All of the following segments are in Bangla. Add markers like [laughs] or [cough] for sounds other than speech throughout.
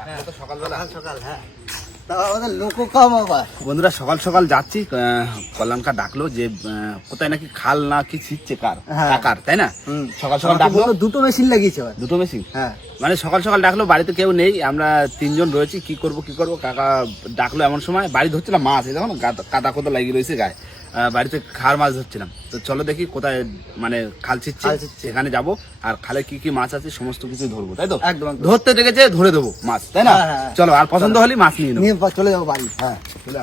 এটা তো সকালবেলা। সকাল সকাল হ্যাঁ। আবার। বন্ধুরা সকাল সকাল যাচ্ছি কল্যাণকা ডাকলো যে কোথায় নাকি খাল না কি ছিচ্ছে কার? হ্যাঁ। কাকার তাই না? সকাল সকাল ডাকলো। দুটো মেশিন লাগিয়েছে দুটো মেশিন হ্যাঁ। মানে সকাল সকাল ডাকলো বাড়িতে কেউ নেই আমরা তিনজন রয়েছি কি করব কি করব? কাকা ডাকলো এমন সময় বাড়ি ধরছিলাম মাছ এই দেখো কাদা কোদা লাগিয়ে রয়েছে গায়ে। বাড়িতে খার মাছ ধরছিলাম। তো চলো দেখি কোথায় মানে খাল ছিচ্ছে সেখানে যাব আর খালে কি কি মাছ আছে সমস্ত কিছু ধরবো তাই তো? একদম। ধরতে ডেকেছে ধরে দেবো মাছ তাই না? হ্যাঁ, হ্যাঁ, হ্যাঁ। চলো আর পছন্দ হলে মাছ নিয়ে নেব। নিয়ে চলে যাব বাড়ি হ্যাঁ। চলে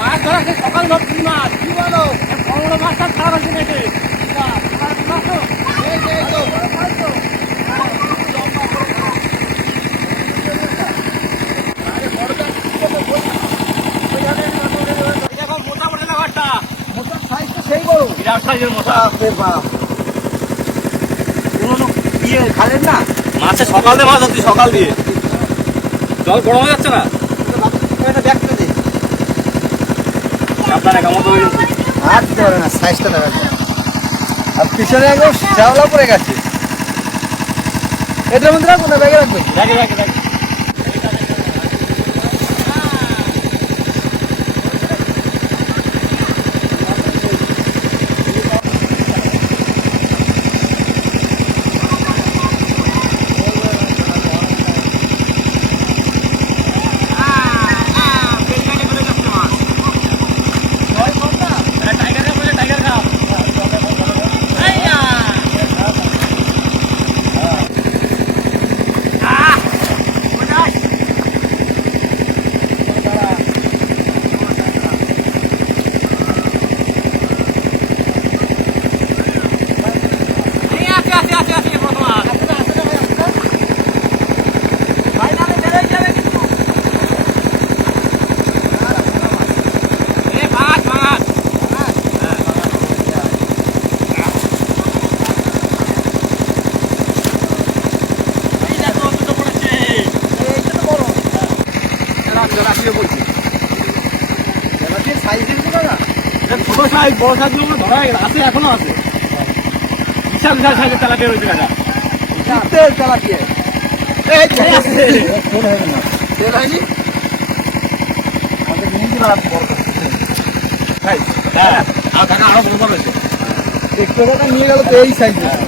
মাছ ধরা সকাল ধরছি মাছ? কি বলো? বড় বড় মাছটা খারাপ আছে নাকি মোটা মোটা ব্যাপারটা মোটর সাইজ তো সেই বড় বিরাট সাইজের মোটা বাপরে বাপ। পুরোনো ইয়ে খালেন না? মাছে সকাল দিয়ে মাছ ধরছি সকাল দিয়ে। জল গরম হয়ে যাচ্ছে না? করে আপনার কেমন তো আর না সাইজটা আর পিছনে একদম শ্যাওলা পড়ে গেছে। এটার মধ্যে রাখব না ব্যাগে রাখবে? দেখে দেখে ওই বড় সাইজগুলো আমার ধরা গেল আছে এখনও আছে। বিশাল বিশাল সাইজের তেলাপিয়া রয়েছে কাকা তেলাপিয়া এই আছে তেল হয়নি? হ্যাঁ আর কাকা আরও বড় নিয়ে গেল তো এই সাইজ। হ্যাঁ।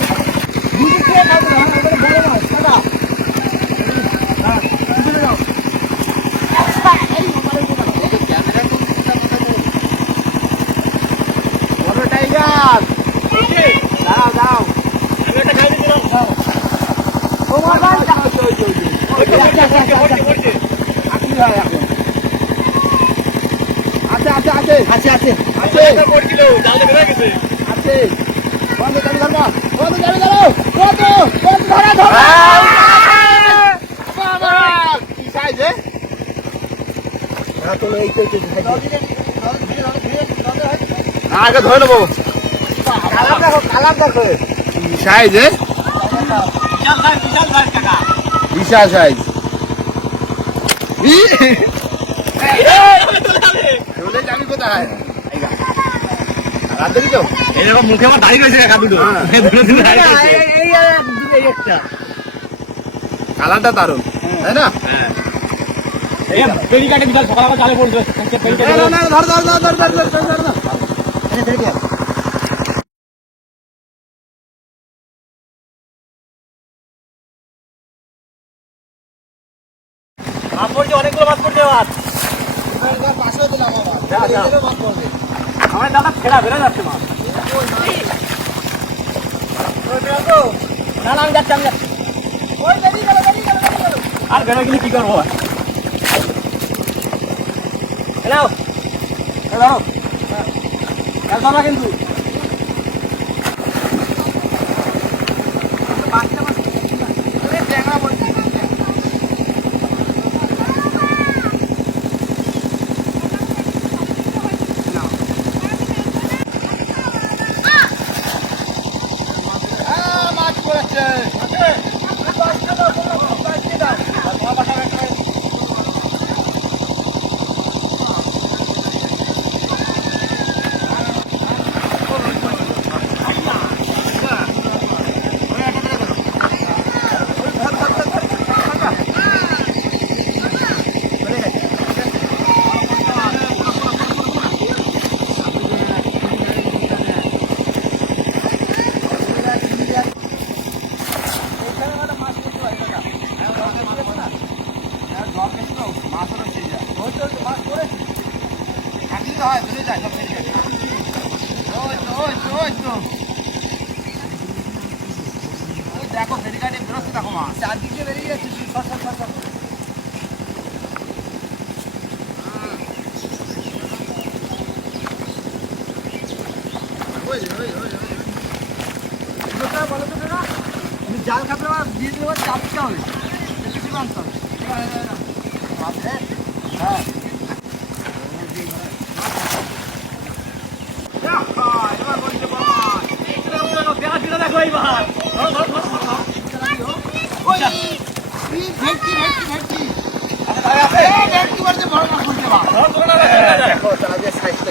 আছে আছে আছে। আছে আছে আছে আছে বন্ধ চাবি ধরো বন্ধ চাবি ধরো বন্ধ বন্ধ ধরা ধরা কি সাইজ ধরে নেব কালাম দেখো কালাম দেখো সাইজ বিশাল বিশা সাইজ চলে যাবি কোথায়? এরকম মুখে আমার দাঁড়িয়ে রয়েছে কাপি হ্যাঁ। তো কালারটা দারুণ তাই না? ধর ধর ধর ধর ধর ধর ধর টাকা রাখলে কি করব? হ্যালো হ্যালো কিন্তু।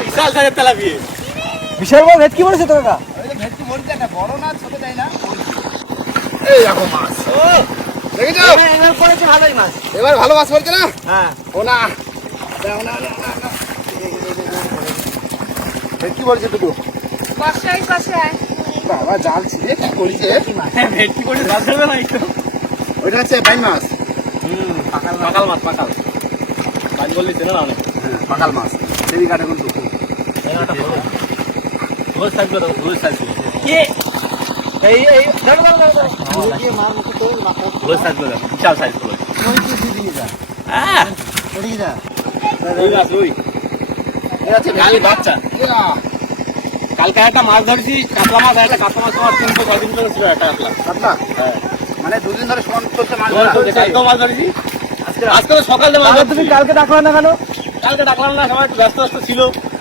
বিশাল সাইজের বিশাল বড় ভেটকি বলেছে তো কাকা ওই ভেটকি বলতে না বড় না ছোট তাই না এই দেখো মাছ। দেখেছ? এবার করেছে ভালোই মাছ। এবার ভালো মাছ পড়ছে না? হ্যাঁ। ও না দাও না না ভেটকি বলছে বর্ষায় বর্ষায়। বাবা জাল ছিঁড়ে কি করেছে? ভেটকি করে জাল ধরবে না একটু। ওইটা হচ্ছে বাইন মাছ। পাকাল মাছ। পাকাল বাজ বললি চেনে না? অনেক হ্যাঁ পাকাল মাছ। সেরি কাটে কিন্তু রোজ সাইজ করে রোজ সাইজ এই এই বিশাল সাইজ যা হ্যাঁ। বাচ্চা। কালকে একটা মাছ ধরেছি কাতলা মাছ একটা কাতলা মাছ তোমার তিনশো সাড়ে তিনশো ছিল একটা কাতলা। কাতলা? হ্যাঁ। মানে দুদিন ধরে সমান চলছে মাছ তোমার ধরা। কালকেও মাছ ধরেছি। আজকে তো সকালে মাছ তুমি কালকে ডাকলা না কেন? কালকে ডাকলাম না সবাই একটু ব্যস্ত ব্যস্ত ছিল।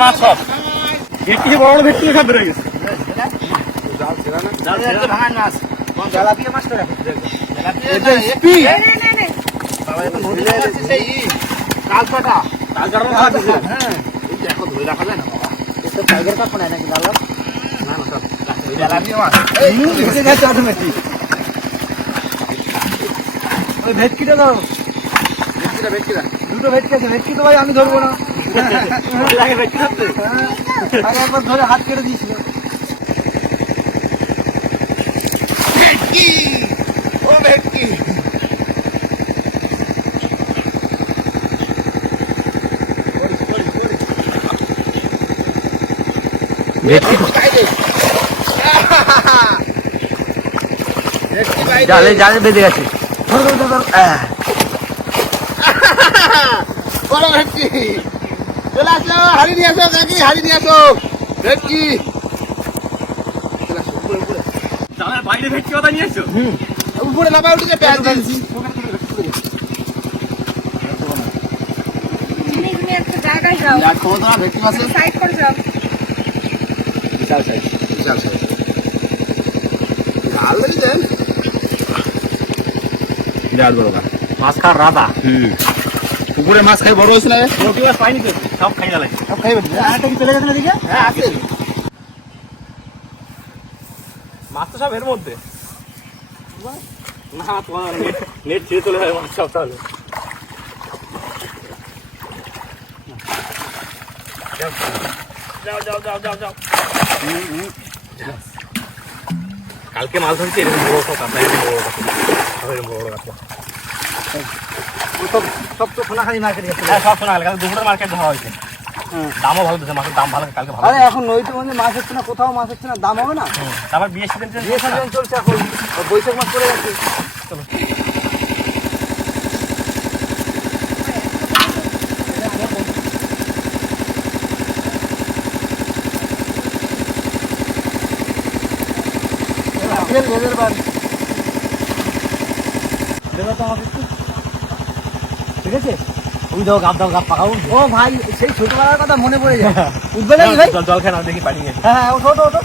না, সব তেলাপিয়া মাছ। এই, ভেসে যাচ্ছে অটোমেটিক ওই ভেটকিটা দাও। ভেটকিটা, ভেটকিটা। দুটো ভেটকি আছে। ভেটকি তো ভাই আমি ধরবো না। ধরে হাত কেটে দিয়েছিল! ও ভেটকি! বাইরে। জালে বেঁধে গেছে ধর ধর ধর ধর আহ, বড় ভেটকি চলে আসো হাড়ি নিয়ে আসো কাকি হাড়ি নিয়ে আসো। ভেটকি উপরে, উপরে। জালের বাইরে ভেটকি কথা নিয়ে এসছো? উপরে লাফা উঠেছে পেঁয়াজ দিয়েছি তুমি তুমি একটা জায়গায় যাও। আর খবর তোমার ভেটকি মাছের সাইড করে যাও। বিশাল সাইজ বিশাল সাইজ লাল লেগেছেন বিরাট বড় মাছ খাওয়ার রাধা হুম। পুকুরে মাছ খাই বড় হয়েছে না? রকি মাছ পাইনি তো। সব খাই লাগে সব খাইবেন আরেকটা কি চলে গেছে না দিকে হ্যাঁ আছে। মাছ তো সব এর মধ্যে। না তোমার নেট ছেড়ে চলে যাবে মাছ সব তাহলে। যাও যাও যাও যাও যাও কালকে মাছ ধরছি এরকম বড় এরকম বড় কাঁচা এরকম বড় কাঁচা সব সব তো খোলাখালি মার্কেট গেছে। হ্যাঁ সব শোনা গেল কালকে দুপুরের মার্কেট ধরা হয়েছে। দামও ভালো দিচ্ছে মাছের দাম ভালো কালকে ভালো আরে এখন নদীতে মধ্যে মাছ হচ্ছে না কোথাও মাছ হচ্ছে না দাম হবে না? তারপর বিয়ে সিজন বিয়ে সিজন চলছে এখন বৈশাখ মাস পড়ে যাচ্ছে আপেল ভেজের বাড়ি দেবে তো আমাকে। ঠিক আছে? ওই দাও গাব দাও গাব পাকাও। ও ভাই সেই ছোটবেলার কথা মনে পড়ে যায়। হ্যাঁ, হ্যাঁ। উঠবে নাকি ভাই? জল খান আমি দেখি পানি হ্যাঁ হ্যাঁ ওঠো ওঠো ওঠো।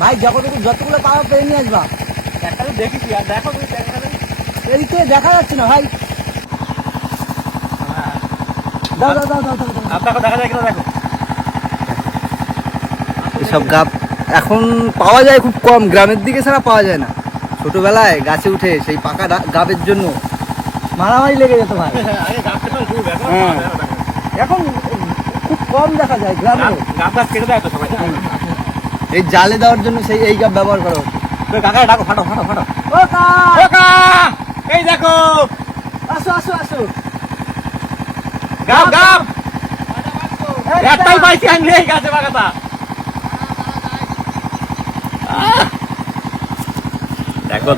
ভাই যখন যতগুলো পাওয়া পেয়ে নিয়ে আসবা। একটা তো কি আর দেখো তুমি এদিকে দেখা যাচ্ছে না ভাই। হ্যাঁ। দাও দাও দাও দাও দাও আপনাকে দেখা যায় কিনা দেখো। সব গাব এখন পাওয়া যায় খুব কম গ্রামের দিকে ছাড়া পাওয়া যায় না। ছোটবেলায় গাছে উঠে সেই পাকা গাবের জন্য মারামারি লেগে যেত ভাই। এখন হ্যাঁ। এখন খুব কম দেখা যায় গ্রামে। সবাই। এই জালে দেওয়ার জন্য সেই এই গাব ব্যবহার করা হতো কাকা ডাকো ফাটো ফাটো ফাটো। ও কা! এই দেখো! আসো আসো আসো। গাব গাব! একটাই পাইছি আমি এই গাছে বাগাতা।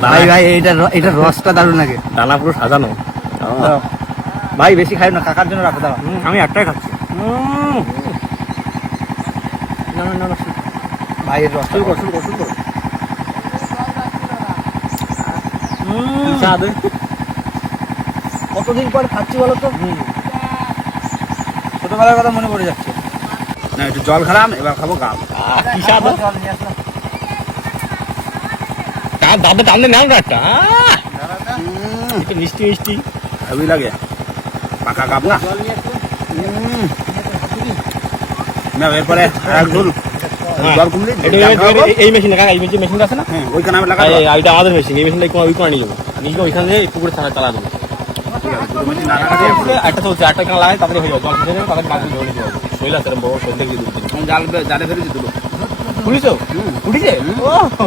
ভাই ভাই এটা এটা রসটা দারুণ লাগে। দানা পুরো সাজানো। ভাই বেশি খাই না কাকার জন্য রাখো দাও আমি একটাই খাচ্ছি। ভাই এর কর কতদিন পর খাচ্ছি বলো তো? ছোটবেলার কথা মনে পড়ে যাচ্ছে। না একটু জল খেলাম এবার খাব আহ, কি স্বাদ? জল নিয়ে আসলাম তার দাদা টানলে নাম একটা আহ, একটু মিষ্টি মিষ্টি। হেভি লাগে। পাকা গাব না? না এরপরে আর ধুল হ্যাঁ। এই- মেশিন কাকা এই মেশিন মেশিনটা আছে না? হ্যাঁ ওইখানে আমি এই- আমাদের মেশিন এই মেশিনটা ওই করে নিয়ে যাব। ওইখান পুকুরে চালা চালা দেবো। দুটো না একটা চলছে একটা কেন লাগাই তাদের হয়ে যাবে। জল খেতে তাদের বাকি ধরে শৈল বড় শৈল থেকে দুধ জাল জালে দুটো ও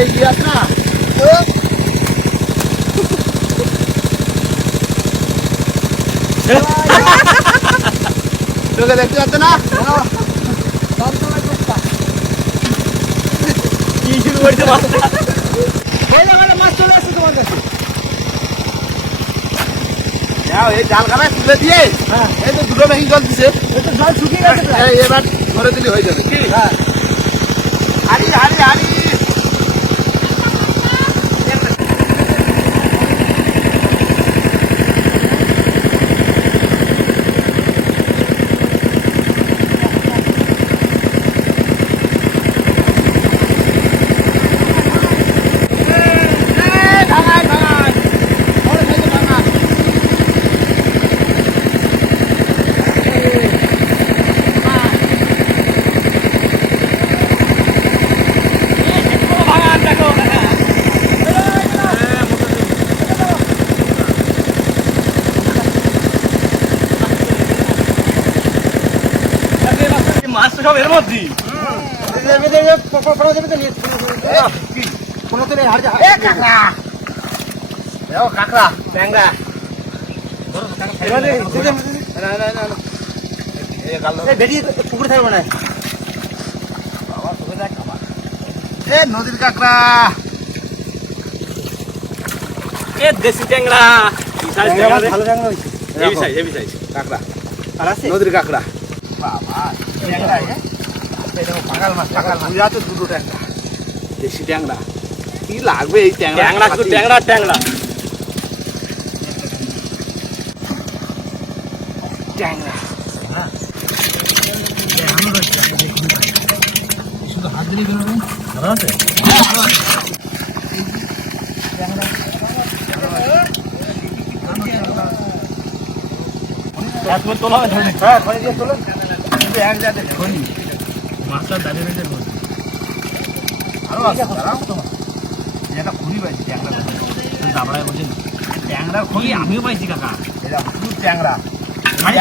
সেই গিয়াস না তোকে দেখতে পাচ্ছ না কি শুরু মাছটা মাছ চলে আসছে তোমার কাছে এই জাল খানায় তুলে দিয়ে হ্যাঁ এই তো দুটো মেশিন জল দিছে জল শুকিয়ে গেছে এবার ধরে দিলে হয়ে যাবে। হ্যাঁ। মাছটা সব এর মধ্যেই দেখো কাঁকড়া ট্যাংরা। এই। পুকুরে থাকবে না এ নদীর কাঁকড়া এ দেশি ট্যাংরা সাইজ ট্যাংরা? হয়েছে সাইজ সাইজ কাঁকড়া আর আছে নদীর কাঁকড়া বাবা ট্যাংরা? এই পাকাল মাছ পাকাল মাছ। আছে দুটো ট্যাংরা। দেশি ট্যাংরা? কি লাগবে এই ট্যাংরা? ট্যাংরা শুধু ট্যাংরা ট্যাংরা। ট্যাংরা। তোলা হবে ধরে হ্যাঁ দিয়ে তোলো। এক খনি মাছটা দাঁড়িয়ে রয়েছে এর মধ্যে। আরও আছে দাঁড়াও। এটা খুবই পাইছি ট্যাংরা দাবড়ায় বসে ট্যাংরা খলি আমিও পাইছি কাকা। এটা খুব ট্যাংরা।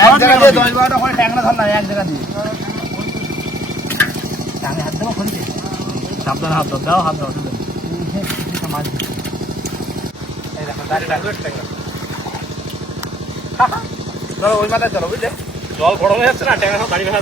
এক জায়গা দিয়ে দশ বারোটা করে ট্যাংরা ধরলাম এক জায়গা দিয়ে। টানে হাত দেবো খলিতে। সাবধান হাত দাও দাও হাত দাও এই দেখো, দাঁড়িয়ে রাখো, ট্যাংরা। চলো ওই মাথায় চলো বুঝলে? জল গরম হয়ে যাচ্ছে না ট্যাংরা সব দাঁড়িয়ে ফেলা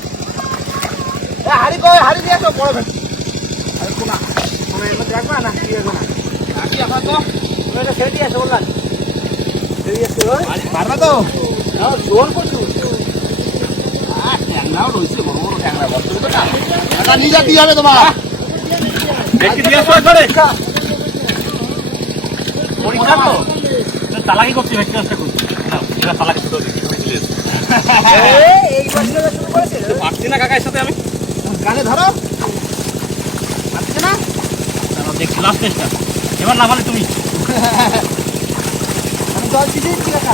হাড়ি কই হাড়ি দিয়ে আসো বড় ভেটকি আরে না কি এগুলো? না রাখি আমার তো এটা বললাম। পারবা তো? জোর করছ ট্যাংরাও রয়েছে বড় বড় ট্যাংরা না এটা নিয়ে হবে তোমার। দিয়ে পরীক্ষা। তো। চালাকি করছি ভেটকি চাষটা করছি না এরা চালাকি শুধু পারছি না কাকার সাথে আমি। গানে ধরো পারছে না তারপর দেখছি লাস্ট চেষ্টা এবার না পারলে তুমি আমি জল দিতে ঠিক আছে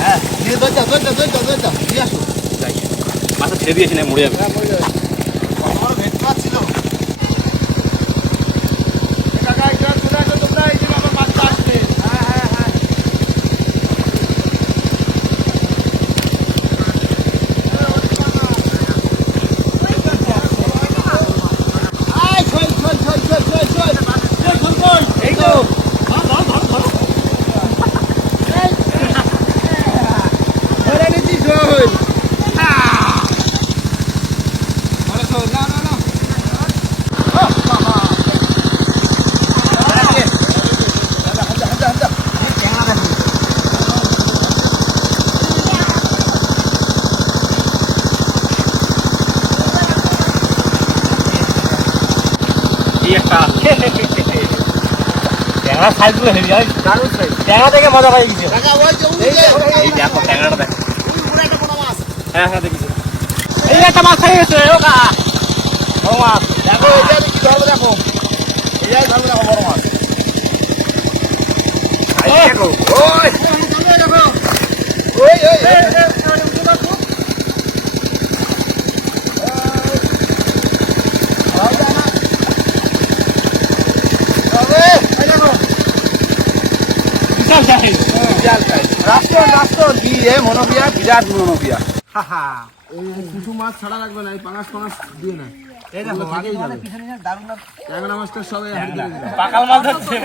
হ্যাঁ দিয়ে দরজা দরজা দরজা দরজা দিয়ে আসো মাথা ছেড়ে দিয়েছি না মরে যাবে আমার ভেটকি মাছ ছিল এ কাকা একবার চলে আসো তোমরা এই যে আমার মাছটা আসছে হ্যাঁ হ্যাঁ হ্যাঁ আয়, ছয়, ছয়, ছয়, ছয়, ছয়, ছয়। ছয়, ছয়, ছয়। এই তো। এই। ধরে নিচ্ছি, ছয়। আহ। ধরে ছয়, না, না, না। আহ, বাবা। ধরে নিয়ে। হাঁটা, হাঁটা, হাঁটা, হাঁটা। এই ট্যাংরা দেখো। এই একটা ট্যাংরা সাইজগুলো হেভি হয় ট্যাংরা থেকে মজা পাই গেছে এই দেখো ট্যাংরাটা দেখো একটা মাছ। হ্যাঁ হ্যাঁ দেখেছি এই একটা মাছ হয়ে গেছে ও কা ও মাছ দেখো, যে আমি কি ধরবো দেখো। যে ধরবো দেখো, বড় মাছ। দেখো ওই, ওই, ওই, ওই। ভালো যায় না? তবে, এই দেখো, বিশাল সাইজ বিরাট। রাষ্ট্র, রাষ্ট্র। এই মাছ ছাড়া রাখবে না এই পাঙাশ পাঙাশ দিয়ে না। এই দেখো আগেই যাবে। ট্যাংরা মাছটা সবাই হাড়ি পাকাল মাছ ধরছে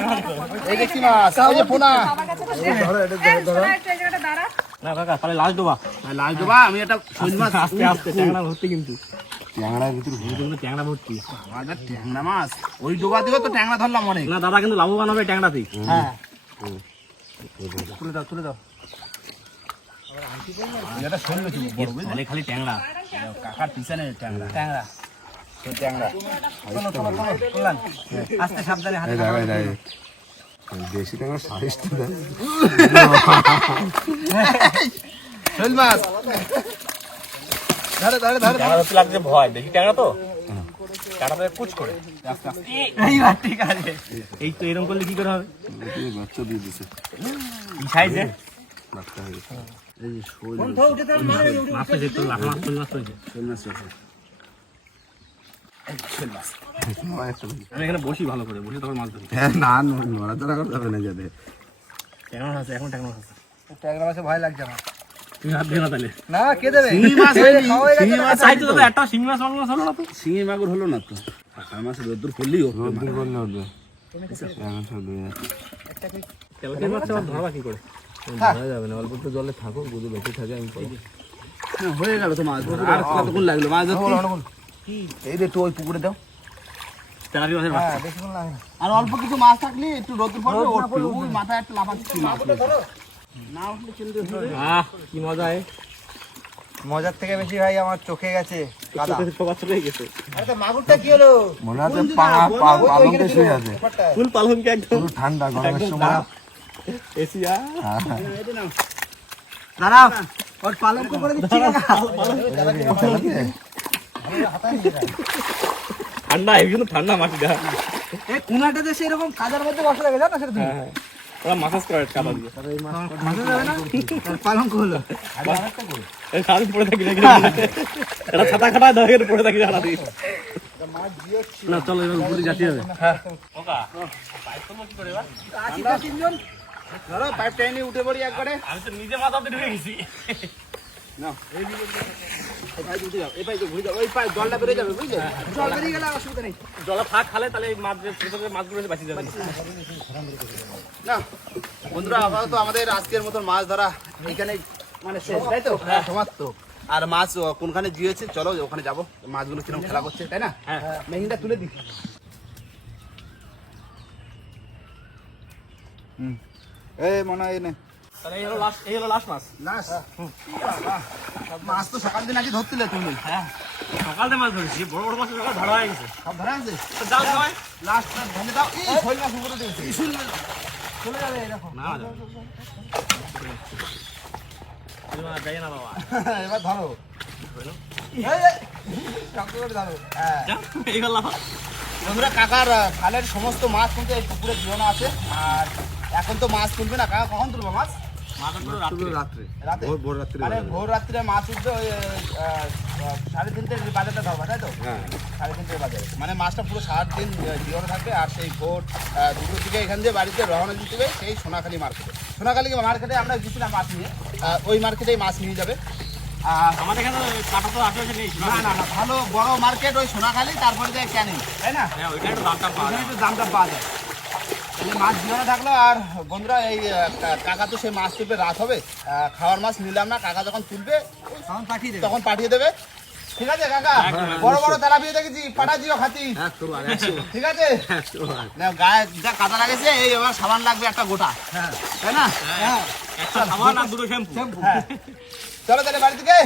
এই যে মাছ? এই যে পোনা। বাবার কাছে বসে এই, সোনা, একটু এই জায়গাটা দাঁড়া। না কাকা তাহলে লাস্ট ডোবা। লাল জবা আমি একটা শৈল মাছ। আস্তে আস্তে ট্যাংরা ভর্তি কিন্তু। ট্যাংরার ভিতর ট্যাংরা ভর্তি। আমাদের ট্যাংরা মাছ। ওই ডোবা তো ট্যাংরা ধরলাম অনেক। না দাদা কিন্তু লাভবান হবে ট্যাংরাতেই। হ্যাঁ। তুলে দাও তুলে দাও। এটা শৈল মাছ বড় বুঝলি? খালি খালি ট্যাংরা। কাকার পিছনে ট্যাংরা। ট্যাংরা। আস্তে সাবধানে হাতে দেশি টাকার সাইজটা দেখ শৈল মাছ। ধরে ধরে ধরে লাগছে ভয়। দেখি ট্যাংরা তো? কাটাতে কুচ করে। আস্তে আস্তে। এইবার ঠিক আছে। এই তো এরকম করলে কি করে হবে? বাচ্চা দিয়ে দিছে এই সাইজে? বাচ্চা হয়ে গেছে। এই যে শৈল মাছ হয়েছে। তো লাখ মাছ চল্লিশ মাছ হয়েছে শৈল মাছ রয়েছে। এই শৈল মাছ আমার একটা দিন। আমি এখানে বসি ভালো করে বসে তখন মাছ ধরি। হ্যাঁ না ন- নড়াচড়া করা যাবে না ট্যাংরা আছে এখন ট্যাংরা আছে। ট্যাংরা মাছে ভয় লাগছে আমার। না কে দেবে? শিঙি হয়ে তো তো? মাগুর হলো না তো। মাছ রোদ্দুর রোদ্দুর করলে কি? করে? ধরা যাবে না অল্প একটু জলে থাকো যদি বেঁচে থাকে আমি হ্যাঁ, হয়ে গেল তো মাছ। ধরা। আর কতক্ষণ লাগল? মাছ ধরতে? এই রে একটু ওই পুকুরে দাও। হ্যাঁ। আর অল্প কিছু মাছ থাকলে একটু রোদ্দুর পড়বে মাথায় একটা হবে আহ কি মজা মজার থেকে বেশি ভাই আমার চোখে গেছে চলে গেছে। আরে তো মাগুরটা কি হলো? মনে হচ্ছে পা- পা- শুয়ে আছে। ফুল পালনকে একদম। ঠান্ডা গরমের সময়। এসিয়া। দাঁড়াও ওর পালঙ্ক করে দিচ্ছি ঠান্ডা এই কিন্তু ঠান্ডা মাটিটা এই কুনাটাতে সেরকম কাদার মধ্যে বসে লাগে জানো সেটা ওরা মাসাজ করে কাদা দিয়ে। হলো। এই সারাদিন পড়ে থাকি এটা ছাতা খাটা ধরে পড়ে থাকি সারাদিন না চলো এবার উপরে যাতে হবে। আশিটা তিনজন। ধরো পাইপ টেনে উঠে পড়ি একবারে। আমি তো নিজে মাথাতে ঢুকে গেছি বন্ধুরা আপাতত আমাদের আজকের মতন মাছ ধরা এখানে মানে তাই তো? সমাপ্ত। আর মাছ কোনখানে জিয়েছে চলো ওখানে যাব। মাছগুলো কীরকম খেলা করছে তাই না? হ্যাঁ। মেহিনটা তুলে দিই। এই মনে হয় তাহলে এই হলো লাস্ট এই হলো লাস্ট মাছ। লাশ? মাছ তো সকাল দিন আগে ধরছিলে তুমি। হ্যাঁ। সকালে মাছ ধরেছি বড় বড় মাছ সকাল ধরা হয়ে গেছে। সব ধরা আছে তো সবাই। লাস্ট ধরে দাও। এই শোল মাছ উপরে দিয়েছে। চলে যাবে এরকম না না। না বাবা। [laughs] এবার ধরো। এই, এই, শক্ত করে ধরো। হ্যাঁ। যা, বন্ধুরা কাকার খালের সমস্ত মাছ কিন্তু এই পুকুরে ঝুলানো আছে। আর এখন তো মাছ তুলবে না। কাকা কখন তুলবো মাছ? রাত্রে। রাত্রে। ভোর ভোর রাত্রে মানে ভোর রাত্রে মাছ উঠবে ওই আহ, আহ, সাড়ে তিনটে বাজারটা ধরবা তাই তো? হ্যাঁ। সাড়ে তিনটে বাজারে। মানে মাছটা পুরো সাত দিন জীবনে থাকবে আর সেই ভোর দুটোর দিকে এখান দিয়ে বাড়িতে রওনা দিতে হবে সেই সোনাখালী মার্কেটে। সোনাখালী মার্কেটে আমরা গেছিলাম মাছ নিয়ে। ওই মার্কেটেই মাছ নিয়ে যাবে। আমাদের এখানে কাটা তো আশেপাশে নেই না না না ভালো বড় মার্কেট ওই সোনাখালী তারপরে যায় ক্যানিং তাই না? হ্যাঁ ওইটা একটু দামটা পাওয়া যায়। একটু দামটা পাওয়া যায়। মাছ জীবনে থাকল আর বন্ধুরা এই কাকা তো সেই মাছ তুলবে রাত হবে। খাওয়ার মাছ নিলাম না কাকা যখন তুলবে তখন পাঠিয়ে দেবে। তখন পাঠিয়ে দেবে। ঠিক আছে কাকা? বড় বড় তেলা বিয়ে দেখেছি পাঠা দিও খাতি ঠিক আছে? গায়ে যা কাদা লাগেছে এই এবার সাবান লাগবে একটা গোটা। তাই না? দুটো শ্যাম্পু। হ্যাঁ। চলো তাহলে বাড়ি থেকে।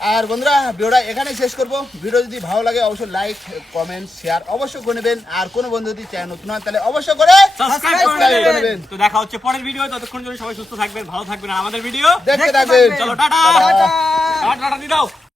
আর বন্ধুরা ভিডিওটা এখানেই শেষ করব। ভিডিও যদি ভালো লাগে অবশ্যই লাইক কমেন্ট শেয়ার অবশ্যই করে নেবেন। আর কোনো বন্ধু যদি চ্যানেল নতুন হয় তাহলে অবশ্যই করে সাবস্ক্রাইব করে নেবেন। তো দেখা হচ্ছে পরের ভিডিও ততক্ষণ জন্য সবাই সুস্থ থাকবেন ভালো থাকবেন। আর আমাদের ভিডিও দেখতে থাকবেন। চলো টাটা। টাটা। টাটা দি দাও